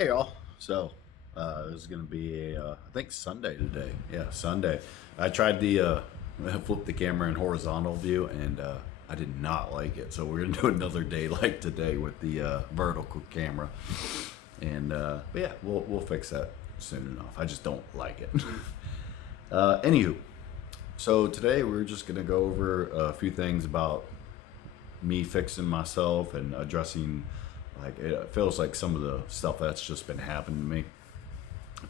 Hey y'all. This is gonna be I think Sunday today. Yeah, Sunday. I tried the flip the camera in horizontal view and I did not like it. So we're gonna do another day like today with the vertical camera. But yeah, we'll fix that soon enough. I just don't like it. Anywho, so today we're just gonna go over a few things about me fixing myself and addressing, like, it feels like some of the stuff that's just been happening to me.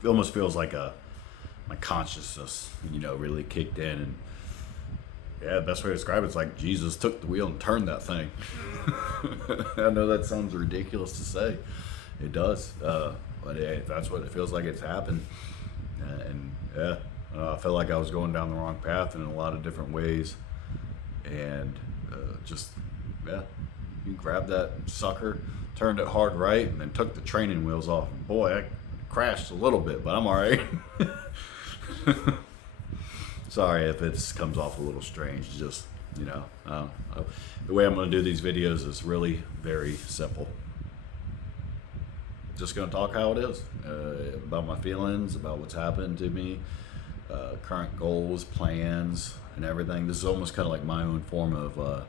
It almost feels like my consciousness, really kicked in. And yeah, the best way to describe it's like Jesus took the wheel and turned that thing. I know that sounds ridiculous to say. It does. But hey, that's what it feels like it's happened. And yeah, I felt like I was going down the wrong path in a lot of different ways. And just, yeah, you grabbed that sucker, turned it hard right, and then took the training wheels off. Boy, I crashed a little bit, but I'm all right. Sorry if it comes off a little strange. Just, the way I'm going to do these videos is really very simple. Just going to talk how it is, about my feelings, about what's happened to me, current goals, plans, and everything. This is almost kind of like my own form of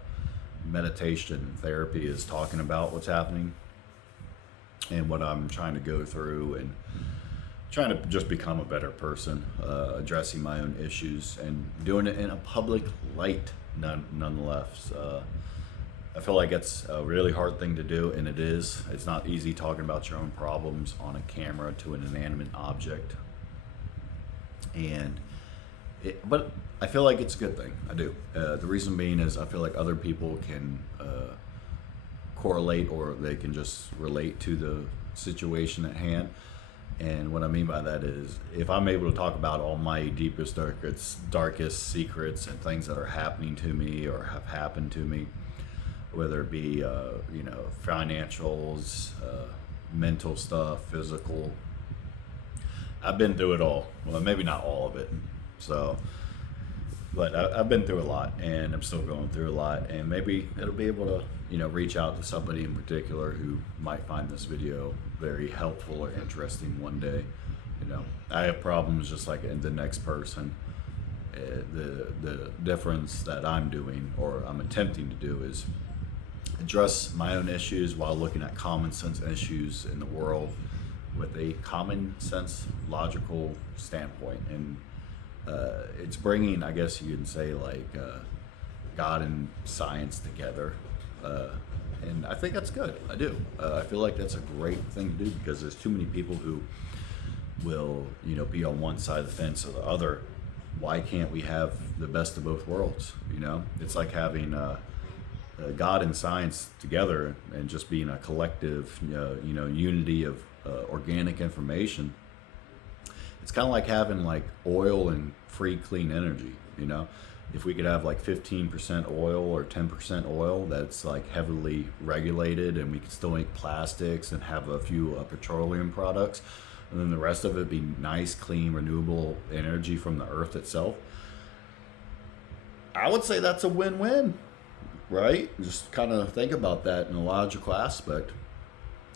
meditation and therapy, is talking about what's happening and what I'm trying to go through, and trying to just become a better person, addressing my own issues and doing it in a public light nonetheless. I feel like it's a really hard thing to do, and it is. It's not easy talking about your own problems on a camera to an inanimate object. But I feel like it's a good thing. I do. The reason being is I feel like other people can correlate, or they can just relate to the situation at hand. And what I mean by that is, if I'm able to talk about all my deepest, darkest secrets and things that are happening to me or have happened to me, whether it be financials, mental stuff, physical, I've been through it all. Well, maybe not all of it. But I've been through a lot, and I'm still going through a lot. And maybe it'll be able to, reach out to somebody in particular who might find this video very helpful or interesting one day. I have problems just like the next person. The difference that I'm doing, or I'm attempting to do, is address my own issues while looking at common sense issues in the world with a common sense, logical standpoint. And it's bringing, I guess you can say, like, God and science together. And I think that's good. I do. I feel like that's a great thing to do, because there's too many people who will, be on one side of the fence or the other. Why can't we have the best of both worlds? It's like having God and science together, and just being a collective, unity of organic information. It's kind of like having like oil and free clean energy. If we could have like 15% oil or 10% oil that's like heavily regulated, and we could still make plastics and have a few petroleum products, and then the rest of it be nice, clean, renewable energy from the earth itself, I would say that's a win-win, right? Just kind of think about that in a logical aspect.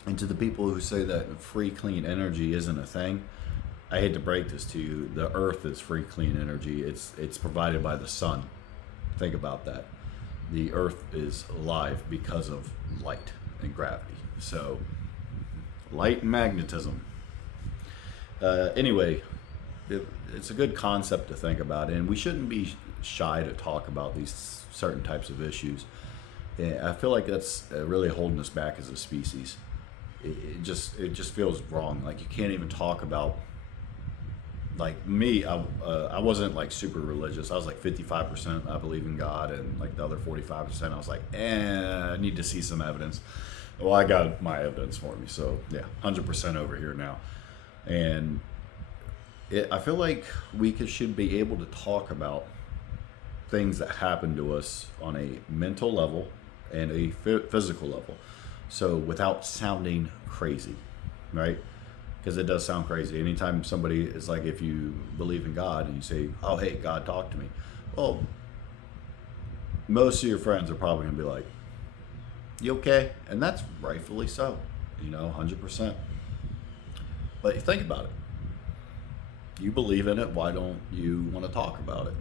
And to the people who say that free clean energy isn't a thing, I hate to break this to you. The earth is free clean energy. It's provided by the sun. Think about that. The earth is alive because of light and gravity. So, light and magnetism. Anyway, it's a good concept to think about, and we shouldn't be shy to talk about these certain types of issues. Yeah, I feel like that's really holding us back as a species. It just feels wrong. Like, you can't even talk about, like me. I wasn't like super religious. I was like 55% I believe in God, and like the other 45% I was like, I need to see some evidence. Well, I got my evidence for me, so yeah, 100% over here now. And I feel like should be able to talk about things that happen to us on a mental level and a physical level, so without sounding crazy, right? Because it does sound crazy. Anytime somebody is like, if you believe in God and you say, oh, hey, God, talk to me. Well, most of your friends are probably going to be like, you okay? And that's rightfully so, 100%. But think about it. You believe in it. Why don't you want to talk about it?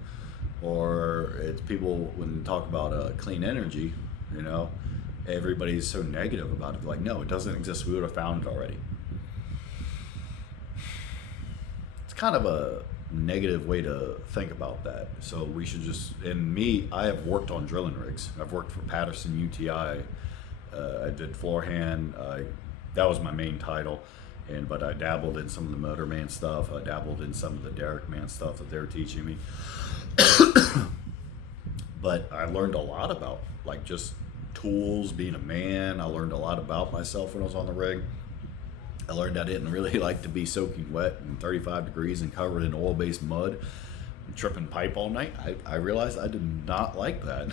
Or it's people when they talk about clean energy, you know, everybody's so negative about it. Like, no, it doesn't exist. We would have found it already. It's kind of a negative way to think about that. So we should just, and me, I have worked on drilling rigs. I've worked for Patterson UTI. I did floor hand. That was my main title. But I dabbled in some of the Motor Man stuff. I dabbled in some of the Derrick Man stuff that they were teaching me. But I learned a lot about like just tools, being a man. I learned a lot about myself when I was on the rig. I learned I didn't really like to be soaking wet in 35 degrees and covered in oil-based mud and tripping pipe all night. I realized I did not like that.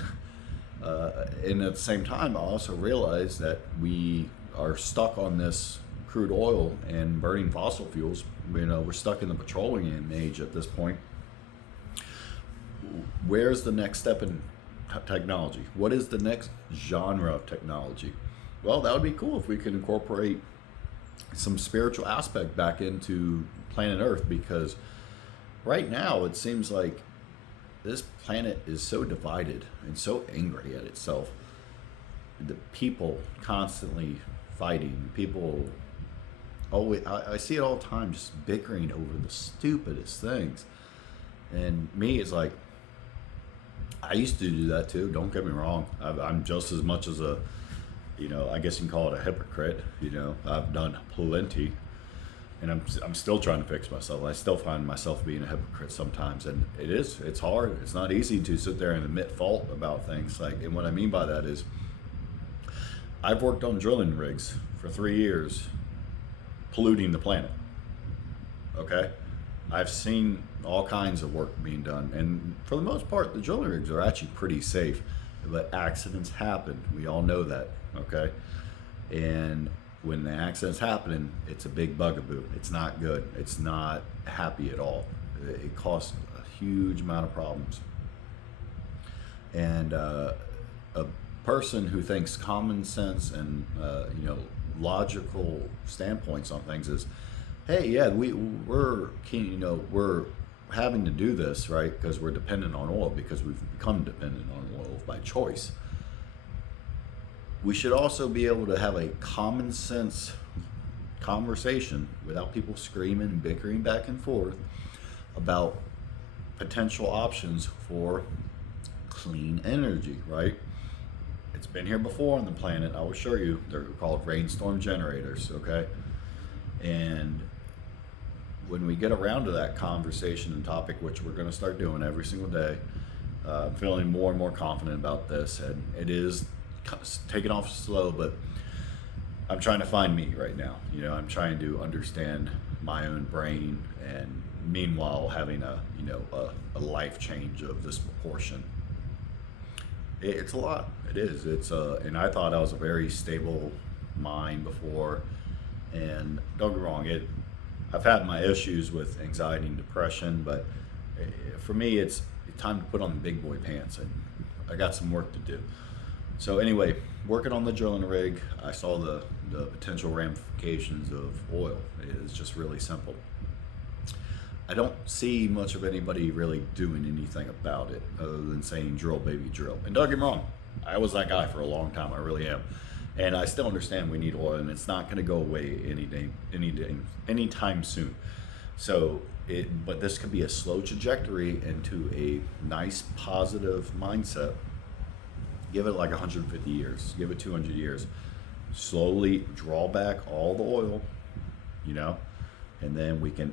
And at the same time, I also realized that we are stuck on this crude oil and burning fossil fuels. You know, we're stuck in the petroleum age at this point. Where's the next step in technology? What is the next genre of technology? Well, that would be cool if we could incorporate some spiritual aspect back into planet Earth, because right now it seems like this planet is so divided and so angry at itself. The people constantly fighting. People always, I see it all the time, just bickering over the stupidest things. And me, it's like, I used to do that too. Don't get me wrong. I'm just as much as a, you know, I guess you can call it a hypocrite. You know, I've done plenty, and I'm still trying to fix myself. I still find myself being a hypocrite sometimes, and it's hard. It's not easy to sit there and admit fault about things. Like, and what I mean by that is, I've worked on drilling rigs for 3 years, polluting the planet. Okay, I've seen all kinds of work being done, and for the most part, the drilling rigs are actually pretty safe. But accidents happen. We all know that. Okay, and when the accident's happening, it's a big bugaboo. It's not good. It's not happy at all. It causes a huge amount of problems. And a person who thinks common sense and you know, logical standpoints on things is, hey, yeah, we're keen, you know, we're having to do this, right, because we're dependent on oil, because we've become dependent on oil by choice. We should also be able to have a common sense conversation without people screaming, bickering back and forth about potential options for clean energy, right? It's been here before on the planet. I will show you. They're called rainstorm generators, okay? And when we get around to that conversation and topic, which we're going to start doing every single day, I'm feeling more and more confident about this, and it is taking off slow, but I'm trying to find me right now. You know, I'm trying to understand my own brain, and meanwhile having a, you know, a life change of this proportion. It's a lot. It is. And I thought I was a very stable mind before, and don't get me wrong, I've had my issues with anxiety and depression, but for me, it's time to put on the big boy pants, and I got some work to do. So anyway, working on the drilling rig, I saw the potential ramifications of oil. It's just really simple. I don't see much of anybody really doing anything about it other than saying drill, baby, drill. And don't get me wrong, I was that guy for a long time. I really am. And I still understand we need oil, and it's not going to go away anytime soon. So, but this could be a slow trajectory into a nice, positive mindset. Give it like 150 years. Give it 200 years. Slowly draw back all the oil, you know, and then we can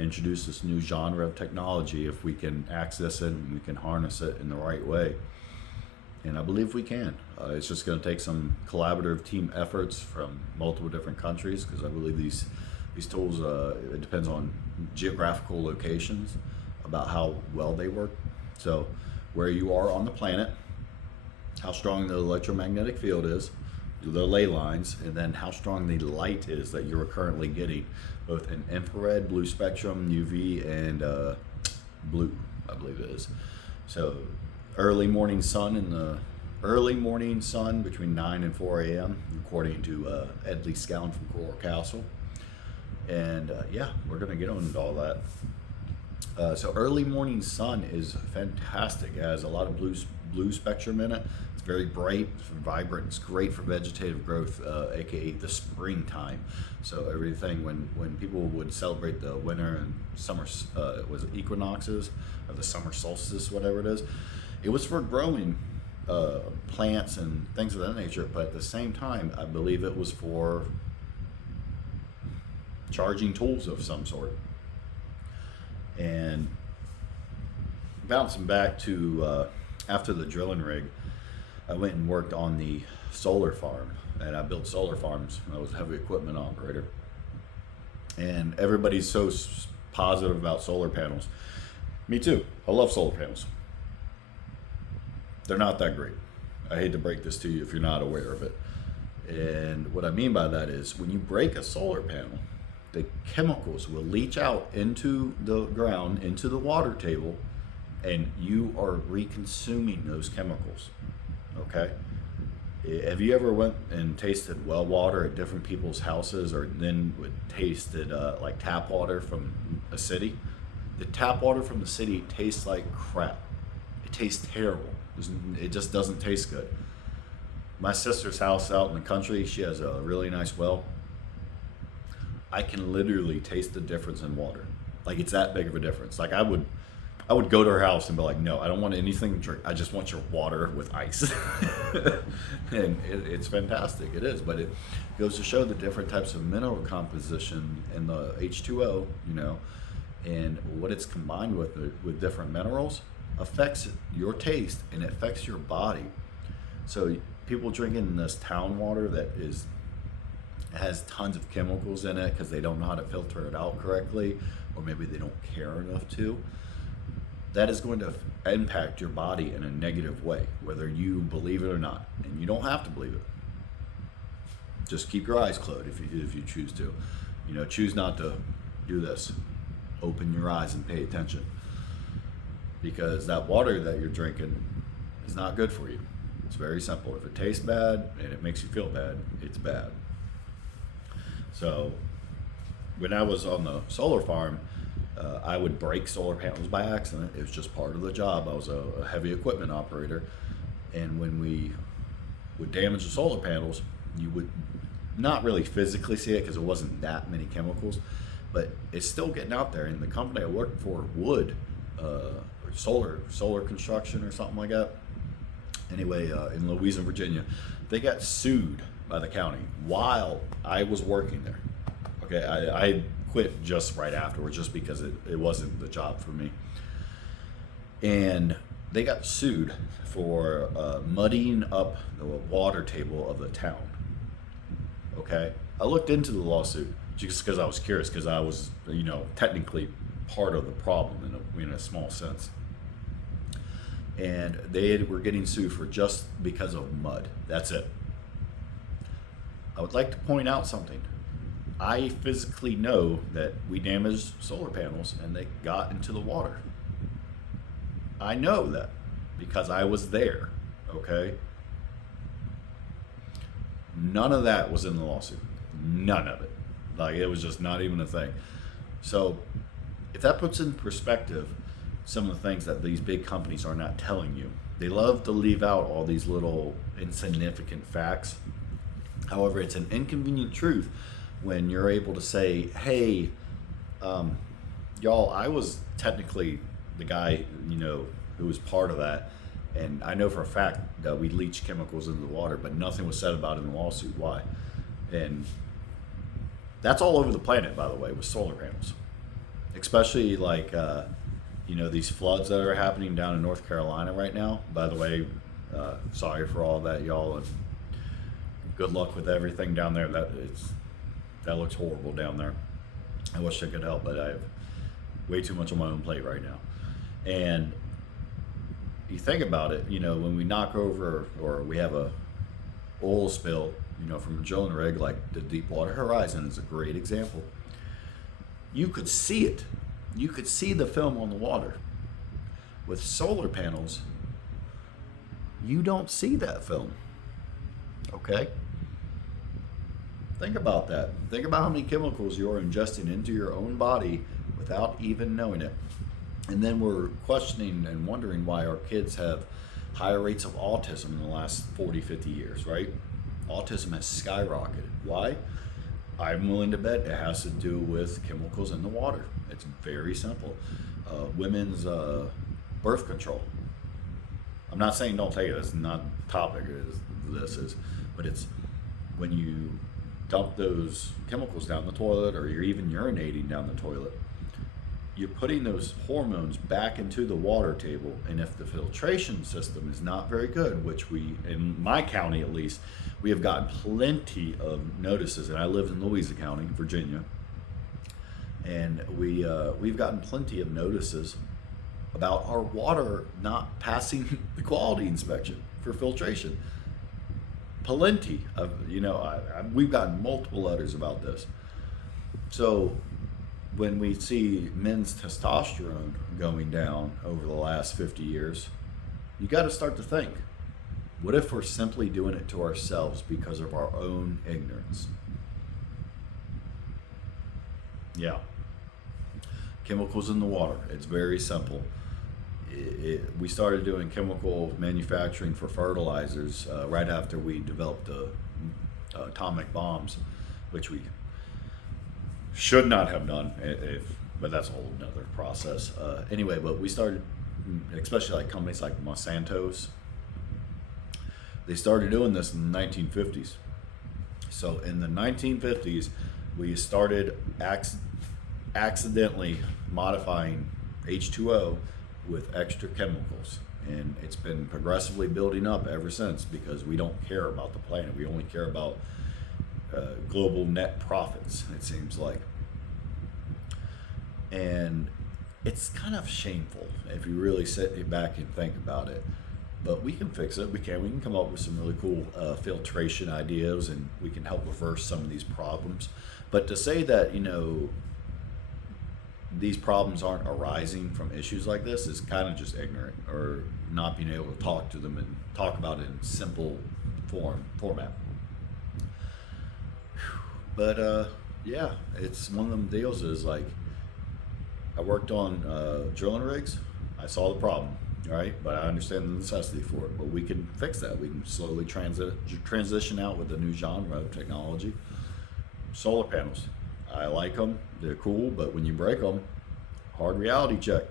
introduce this new genre of technology if we can access it and we can harness it in the right way. And I believe we can. It's just going to take some collaborative team efforts from multiple different countries, because I believe these tools, it depends on geographical locations about how well they work. So where you are on the planet, how strong the electromagnetic field is, the ley lines, and then how strong the light is that you're currently getting, both in infrared, blue spectrum, UV, and blue, I believe it is. So early morning sun between 9 and 4 a.m., according to Ed Lee Scown from Coral Castle. And yeah, we're going to get into all that. So early morning sun is fantastic. It has a lot of blue spectrum in it. It's very bright, it's vibrant. It's great for vegetative growth, aka the springtime. So everything when people would celebrate the winter and summer was it equinoxes or the summer solstice, whatever it is, it was for growing plants and things of that nature. But at the same time, I believe it was for charging tools of some sort. And bouncing back to after the drilling rig, I went and worked on the solar farm, and I built solar farms. I was a heavy equipment operator, and everybody's so positive about solar panels. Me too. I love solar panels. They're not that great. I hate to break this to you if you're not aware of it. And what I mean by that is when you break a solar panel, the chemicals will leach out into the ground, into the water table, and you are reconsuming those chemicals. Okay? Have you ever went and tasted well water at different people's houses, or then tasted like tap water from a city? The tap water from the city tastes like crap. It tastes terrible. It just doesn't taste good. My sister's house out in the country, she has a really nice well. I can literally taste the difference in water. Like, it's that big of a difference. Like, I would go to her house and be like, no, I don't want anything to drink. I just want your water with ice. And it's fantastic. It is. But it goes to show the different types of mineral composition in the H2O, and what it's combined with different minerals affects your taste and it affects your body. So people drinking this town water that has tons of chemicals in it because they don't know how to filter it out correctly, or maybe they don't care enough to, that is going to impact your body in a negative way, whether you believe it or not. And you don't have to believe it. Just keep your eyes closed if you choose to. Choose not to do this. Open your eyes and pay attention, because that water that you're drinking is not good for you. It's very simple. If it tastes bad and it makes you feel bad, it's bad. So when I was on the solar farm, I would break solar panels by accident. It was just part of the job. I was a heavy equipment operator. And when we would damage the solar panels, you would not really physically see it because it wasn't that many chemicals, but it's still getting out there. And the company I worked for, Wood, solar construction or something like that. Anyway, in Louisiana, Virginia, they got sued by the county while I was working there. Okay, I quit just right afterwards just because it wasn't the job for me. And they got sued for muddying up the water table of the town. Okay, I looked into the lawsuit just because I was curious, because I was, technically part of the problem in a small sense. And they were getting sued for just because of mud. That's it. I would like to point out something. I physically know that we damaged solar panels and they got into the water. I know that because I was there, okay? None of that was in the lawsuit. None of it. Like, it was just not even a thing. So if that puts in perspective some of the things that these big companies are not telling you, they love to leave out all these little insignificant facts. However, it's an inconvenient truth when you're able to say, hey, y'all, I was technically the guy, who was part of that. And I know for a fact that we leached chemicals into the water, but nothing was said about it in the lawsuit. Why? And that's all over the planet, by the way, with solar panels. Especially like, these floods that are happening down in North Carolina right now. By the way, sorry for all that, y'all, and good luck with everything down there. That looks horrible down there. I wish I could help, but I have way too much on my own plate right now. And you think about it, when we knock over or we have a oil spill, from a drilling rig, like the Deepwater Horizon is a great example. You could see it. You could see the film on the water. With solar panels, you don't see that film. Okay? Think about that. Think about how many chemicals you're ingesting into your own body without even knowing it. And then we're questioning and wondering why our kids have higher rates of autism in the last 40, 50 years, right? Autism has skyrocketed. Why? I'm willing to bet it has to do with chemicals in the water. It's very simple. Women's birth control. I'm not saying don't take it. It's not the topic. This is, but it's when you dump those chemicals down the toilet, or you're even urinating down the toilet, you're putting those hormones back into the water table. And if the filtration system is not very good, which we, in my county at least, we have gotten plenty of notices, and I live in Louisa County, Virginia, and we've gotten plenty of notices about our water not passing the quality inspection for filtration. Plenty of, we've gotten multiple letters about this. So when we see men's testosterone going down over the last 50 years, you got to start to think, what if we're simply doing it to ourselves because of our own ignorance? Yeah. Chemicals in the water. It's very simple. We started doing chemical manufacturing for fertilizers right after we developed the atomic bombs, which we should not have done, but that's a whole nother process. Anyway, but we started, especially like companies like Monsanto's, they started doing this in the 1950s. So in the 1950s, we started accidentally modifying H2O with extra chemicals, and it's been progressively building up ever since, because we don't care about the planet. We only care about global net profits, it seems like. And it's kind of shameful if you really sit back and think about it, but we can fix it. We can come up with some really cool filtration ideas, and we can help reverse some of these problems. But to say that these problems aren't arising from issues like this is kind of just ignorant, or not being able to talk to them and talk about it in simple format. But yeah, it's one of them deals. Is like, I worked on drilling rigs. I saw the problem, right? But I understand the necessity for it. But we can fix that. We can slowly transition out with the new genre of technology. Solar panels. I like them. They're cool, but when you break them, hard reality check.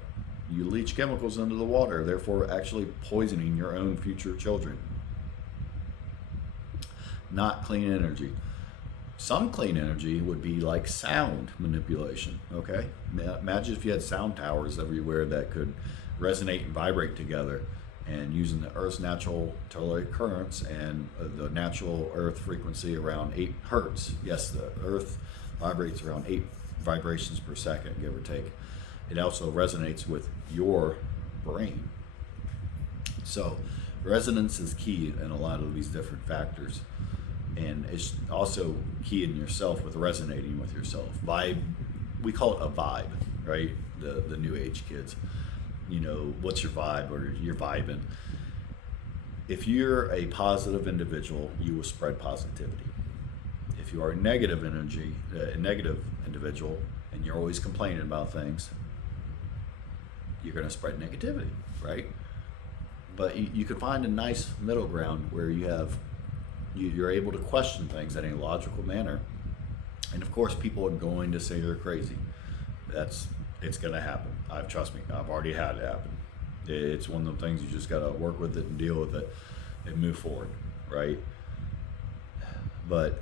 You leach chemicals into the water, therefore actually poisoning your own future children. Not clean energy. Some clean energy would be like sound manipulation, okay? Imagine if you had sound towers everywhere that could resonate and vibrate together, and using the Earth's natural telluric currents and the natural Earth frequency around 8 hertz. Yes, the Earth vibrates around 8 vibrations per second, give or take. It also resonates with your brain. So resonance is key in a lot of these different factors. And it's also key in yourself with resonating with yourself. Vibe, we call it a vibe, right? The new age kids. What's your vibe, or you're vibing. If you're a positive individual, you will spread positivity. If you are a negative individual, and you're always complaining about things, you're going to spread negativity, right? But you can find a nice middle ground where you're able to question things in a logical manner. And of course, people are going to say you're crazy. It's going to happen. Trust me, I've already had it happen. It's one of the things you just got to work with it and deal with it and move forward, right? But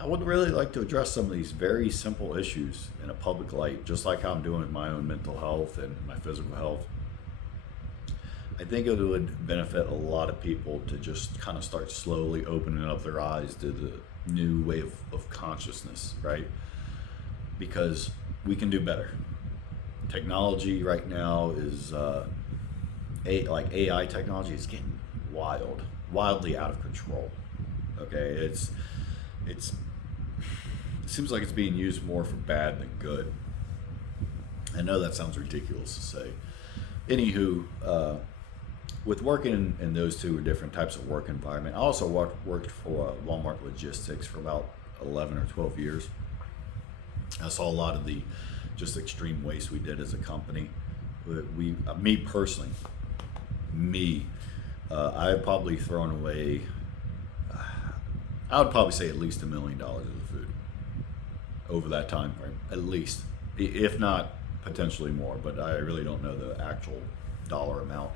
I would really like to address some of these very simple issues in a public light, just like how I'm doing with my own mental health and my physical health. I think it would benefit a lot of people to just kind of start slowly opening up their eyes to the new way of consciousness, right? Because we can do better. Technology right now is, like AI technology is getting wildly out of control. Okay, it seems like it's being used more for bad than good. I know that sounds ridiculous to say. Anywho, with working in those two different types of work environment, I also worked for Walmart Logistics for about 11 or 12 years. I saw a lot of the just extreme waste we did as a company. Me personally, I've probably thrown away, I would probably say at least $1 million of the food over that time frame, at least, if not potentially more, but I really don't know the actual dollar amount.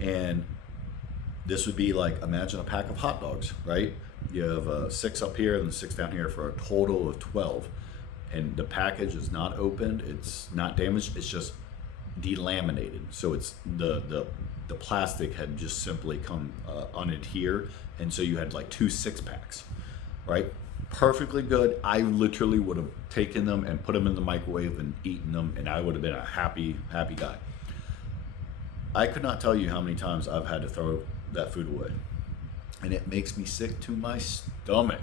And this would be like, imagine a pack of hot dogs, right? You have 6 up here and 6 down here for a total of 12. And the package is not opened, it's not damaged, it's just delaminated. So it's the plastic had just simply come unadhered, and so you had like 2 6-packs, right? Perfectly good. I literally would have taken them and put them in the microwave and eaten them, and I would have been a happy guy. I could not tell you how many times I've had to throw that food away, and it makes me sick to my stomach.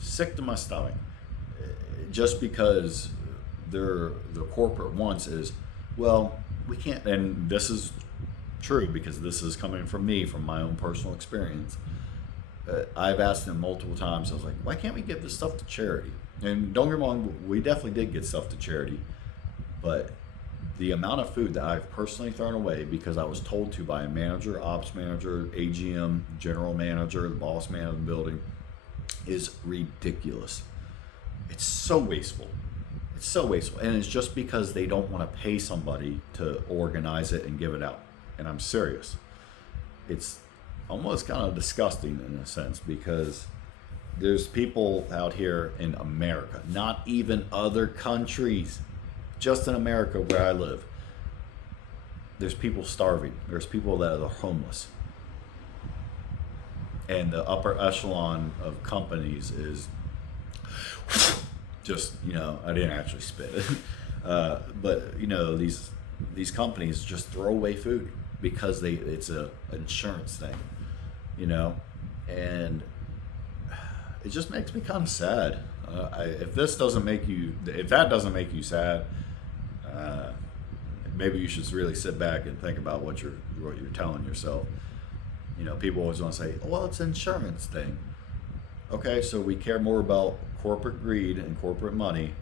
Sick to my stomach. Just because the corporate wants is, well, we can't, and this is true because this is coming from me, from my own personal experience. I've asked them multiple times, I was like, why can't we give this stuff to charity? And don't get me wrong, we definitely did get stuff to charity, but the amount of food that I've personally thrown away because I was told to by a manager, ops manager, AGM, general manager, the boss man of the building, is ridiculous. It's so wasteful. It's so wasteful. And it's just because they don't want to pay somebody to organize it and give it out. And I'm serious. It's almost kind of disgusting in a sense, because there's people out here in America, not even other countries, just in America where I live. There's people starving. There's people that are homeless. And the upper echelon of companies is just, I didn't actually spit it. But these companies just throw away food because it's a insurance thing, and it just makes me kind of sad. If that doesn't make you sad, maybe you should really sit back and think about what you're telling yourself. People always want to say, well, it's an insurance thing. Okay, so we care more about corporate greed and corporate money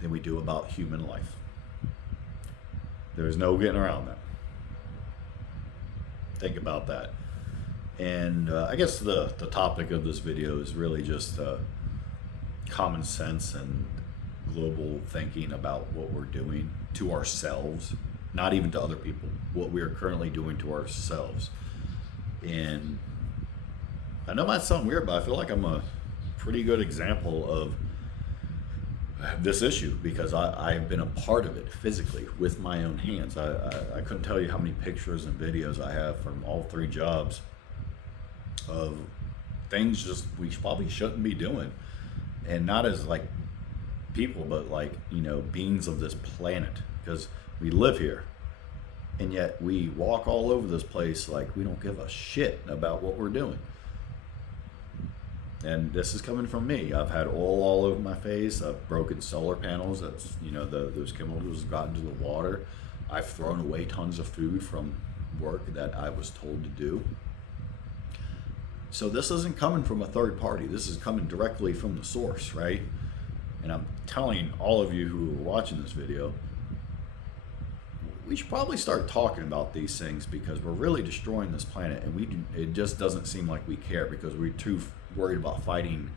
than we do about human life. There's no getting around that. Think about that. And I guess the topic of this video is really just common sense and global thinking about what we're doing to ourselves, not even to other people, what we are currently doing to ourselves. And I know it might sound weird, but I feel like I'm a pretty good example of this issue because I've been a part of it physically with my own hands. I couldn't tell you how many pictures and videos I have from all 3 jobs of things just we probably shouldn't be doing, and not as like people, but like beings of this planet, because we live here and yet we walk all over this place like we don't give a shit about what we're doing. And this is coming from me. I've had oil all over my face. I've broken solar panels. That's those chemicals got into the water. I've thrown away tons of food from work that I was told to do. So this isn't coming from a third party. This is coming directly from the source, right? And I'm telling all of you who are watching this video, we should probably start talking about these things because we're really destroying this planet, and it just doesn't seem like we care because we're too worried about fighting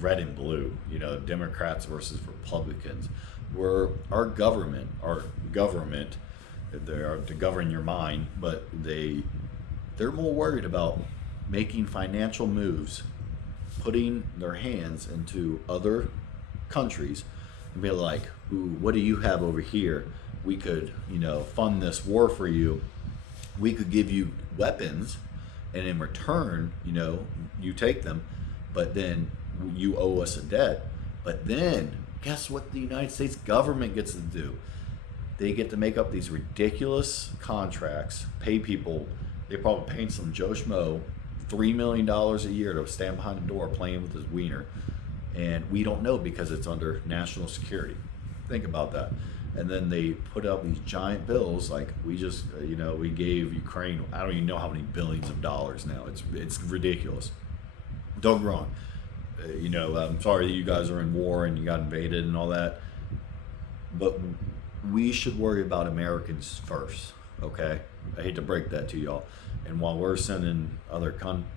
red and blue, Democrats versus Republicans. Our government, they are to govern your mind, but they're more worried about making financial moves, putting their hands into other countries and be like, ooh, what do you have over here? We could, fund this war for you. We could give you weapons, and in return, you take them, but then you owe us a debt. But then, guess what the United States government gets to do? They get to make up these ridiculous contracts, pay people. They're probably paying some Joe Schmo $3 million a year to stand behind the door playing with his wiener. And we don't know because it's under national security. Think about that. And then they put out these giant bills like we just, we gave Ukraine, I don't even know how many billions of dollars now. It's ridiculous. Don't get me wrong. I'm sorry that you guys are in war and you got invaded and all that, but we should worry about Americans first, okay? I hate to break that to y'all. And while we're sending other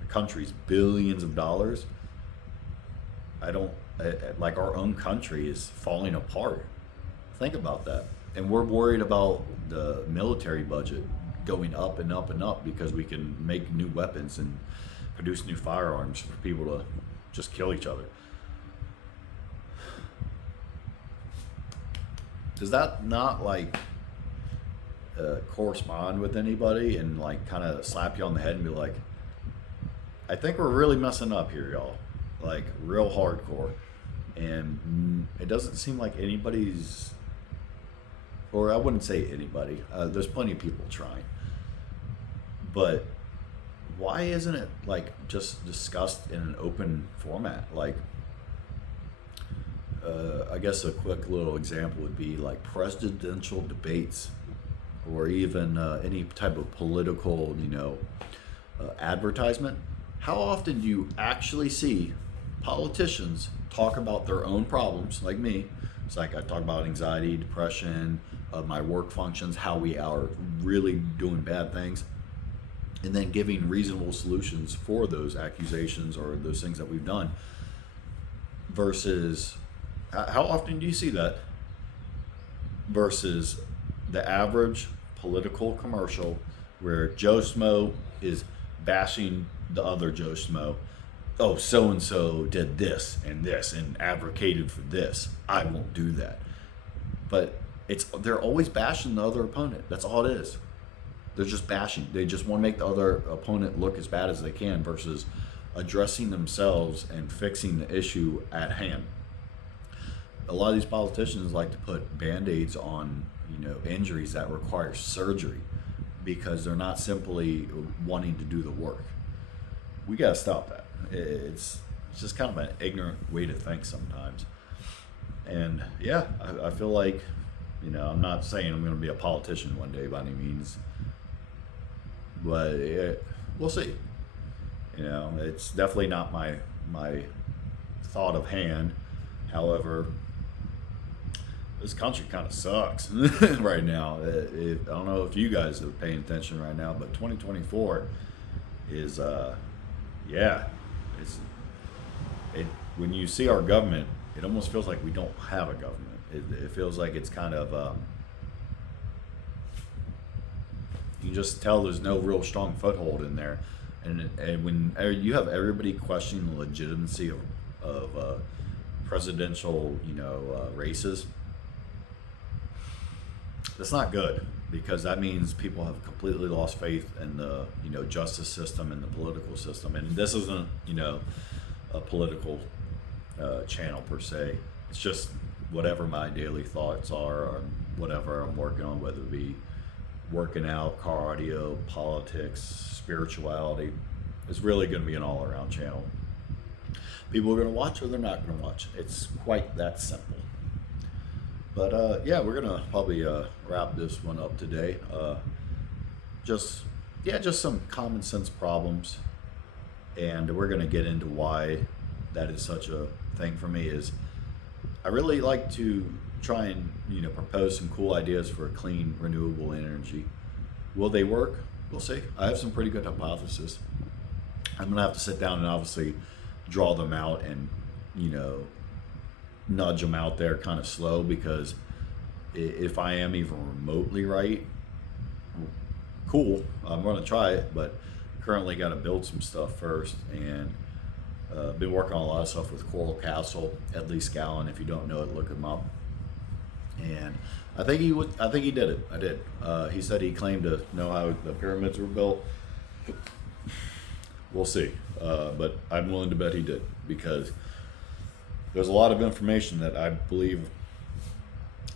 countries billions of dollars, I don't, like our own country is falling apart. Think about that. And we're worried about the military budget going up and up and up because we can make new weapons and produce new firearms for people to just kill each other. Does that not like correspond with anybody and like kind of slap you on the head and be like, I think we're really messing up here, y'all, like real hardcore. And it doesn't seem like anybody's, or I wouldn't say anybody, there's plenty of people trying, but why isn't it like just discussed in an open format? Like, I guess a quick little example would be like presidential debates, or even any type of political, advertisement. How often do you actually see politicians talk about their own problems, like me? It's like I talk about anxiety, depression, my work functions, how we are really doing bad things, and then giving reasonable solutions for those accusations or those things that we've done. Versus, how often do you see that? Versus the average political commercial where Joe Smo is bashing the other Joe Smo. Oh, so and so did this and advocated for this. I won't do that. But they're always bashing the other opponent. That's all it is. They're just bashing. They just want to make the other opponent look as bad as they can versus addressing themselves and fixing the issue at hand. A lot of these politicians like to put band-aids on, injuries that require surgery because they're not simply wanting to do the work. We got to stop that. It's just kind of an ignorant way to think sometimes. And yeah, I feel like, I'm not saying I'm going to be a politician one day by any means, but we'll see. It's definitely not my thought of hand. However, this country kind of sucks right now. I don't know if you guys are paying attention right now, but 2024 is, when you see our government, it almost feels like we don't have a government. It feels like it's kind of, you can just tell there's no real strong foothold in there. And when you have everybody questioning the legitimacy of presidential, races, that's not good, because that means people have completely lost faith in the, justice system and the political system. And this isn't, a political channel per se. It's just whatever my daily thoughts are or whatever I'm working on, whether it be working out, car audio, politics, spirituality. It's really going to be an all-around channel. People are going to watch or they're not going to watch. It's quite that simple. But we're going to probably wrap this one up today. Just some common sense problems. And we're going to get into why that is such a thing for me. Is I really like to try and propose some cool ideas for clean, renewable energy. Will they work? We'll see. I have some pretty good hypotheses. I'm going to have to sit down and obviously draw them out and nudge them out there kind of slow, because if I am even remotely right, cool, I'm going to try it, but currently got to build some stuff first. And been working on a lot of stuff with Coral Castle, Ed Lee Scallon. If you don't know it, look him up. And I think he did it. I did. He said he claimed to know how the pyramids were built. We'll see. But I'm willing to bet he did, because there's a lot of information that I believe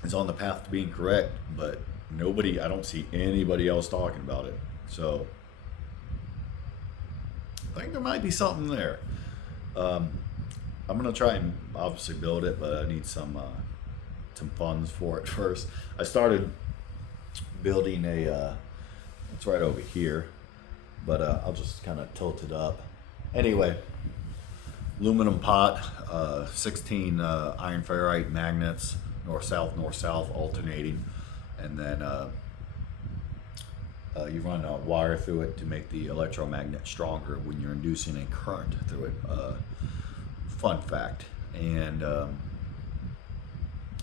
is on the path to being correct, but I don't see anybody else talking about it. So I think there might be something there. I'm gonna try and obviously build it, but I need some funds for it first. I started building it's right over here, but I'll just kind of tilt it up. Anyway, aluminum pot, 16 iron ferrite magnets, north-south alternating, and then you run a wire through it to make the electromagnet stronger when you're inducing a current through it. Fun fact. And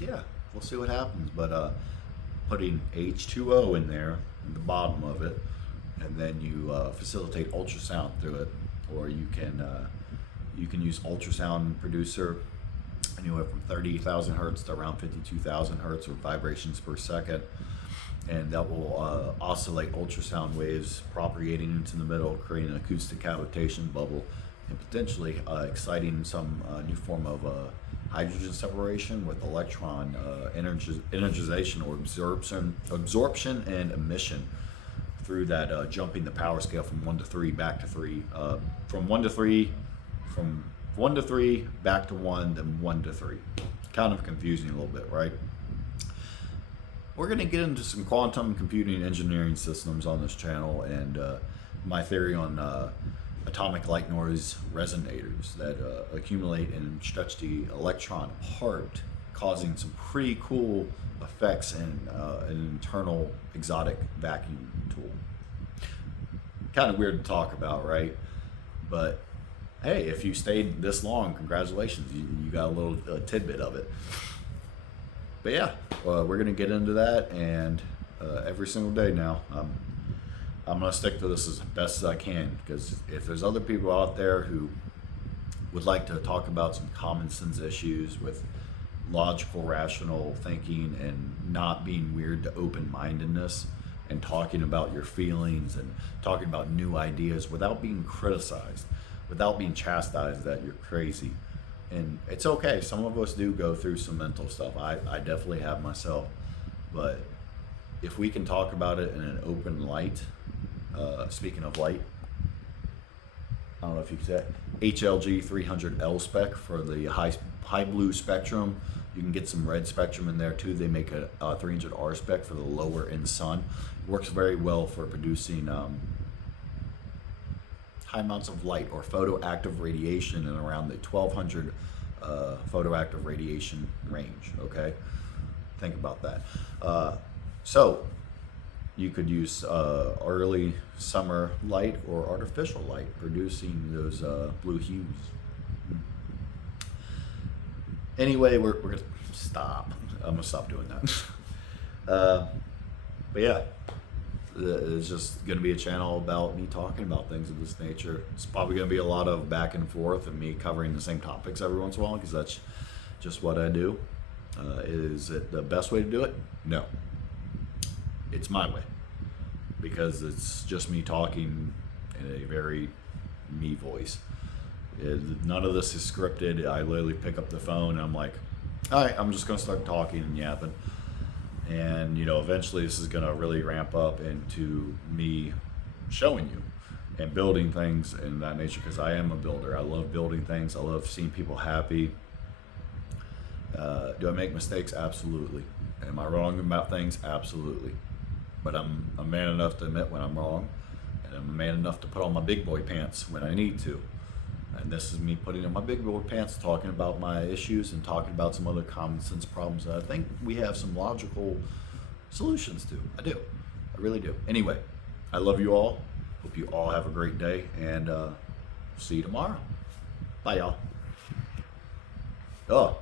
yeah, we'll see what happens. But putting H2O in there, in the bottom of it, and then you facilitate ultrasound through it, or you can use ultrasound producer anywhere from 30,000 hertz to around 52,000 hertz, or vibrations per second, and that will oscillate ultrasound waves propagating into the middle, creating an acoustic cavitation bubble, and potentially exciting some new form of hydrogen separation with electron energization or absorption and emission through that, jumping the power scale from 1 to 3 back to 3, from 1 to 3, from 1 to 3 back to 1, then 1 to 3. Kind of confusing a little bit, right? We're going to get into some quantum computing engineering systems on this channel, and my theory on atomic light noise resonators that accumulate and stretch the electron apart, causing some pretty cool effects in an internal exotic vacuum tool. Kind of weird to talk about, right? But hey, if you stayed this long, congratulations, you got a little tidbit of it. But yeah, we're gonna get into that, and every single day now, I'm gonna stick to this as best as I can, because if there's other people out there who would like to talk about some common sense issues with logical, rational thinking and not being weird to open-mindedness, and talking about your feelings and talking about new ideas without being criticized, without being chastised that you're crazy. And it's okay, some of us do go through some mental stuff. I definitely have myself. But if we can talk about it in an open light, speaking of light, I don't know if you can say it, HLG 300L spec for the high blue spectrum. You can get some red spectrum in there too. They make a 300R spec for the lower end sun. It works very well for producing high amounts of light or photoactive radiation in around the 1200 photoactive radiation range. Okay, think about that. So you could use early summer light or artificial light producing those blue hues. Anyway, we're gonna stop. I'm gonna stop doing that. But yeah, it's just gonna be a channel about me talking about things of this nature. It's probably gonna be a lot of back and forth and me covering the same topics every once in a while, because that's just what I do. Is it the best way to do it? No. It's my way, because it's just me talking in a very me voice. None of this is scripted. I literally pick up the phone and I'm like, all right, I'm just gonna start talking and yapping. And eventually this is gonna really ramp up into me showing you and building things in that nature, because I am a builder. I love building things. I love seeing people happy. Do I make mistakes? Absolutely. Am I wrong about things? Absolutely. But I'm a man enough to admit when I'm wrong, and I'm a man enough to put on my big boy pants when I need to. And this is me putting on my big boy pants, talking about my issues and talking about some other common sense problems that I think we have some logical solutions to. I do. I really do. Anyway, I love you all. Hope you all have a great day, and see you tomorrow. Bye, y'all. Oh.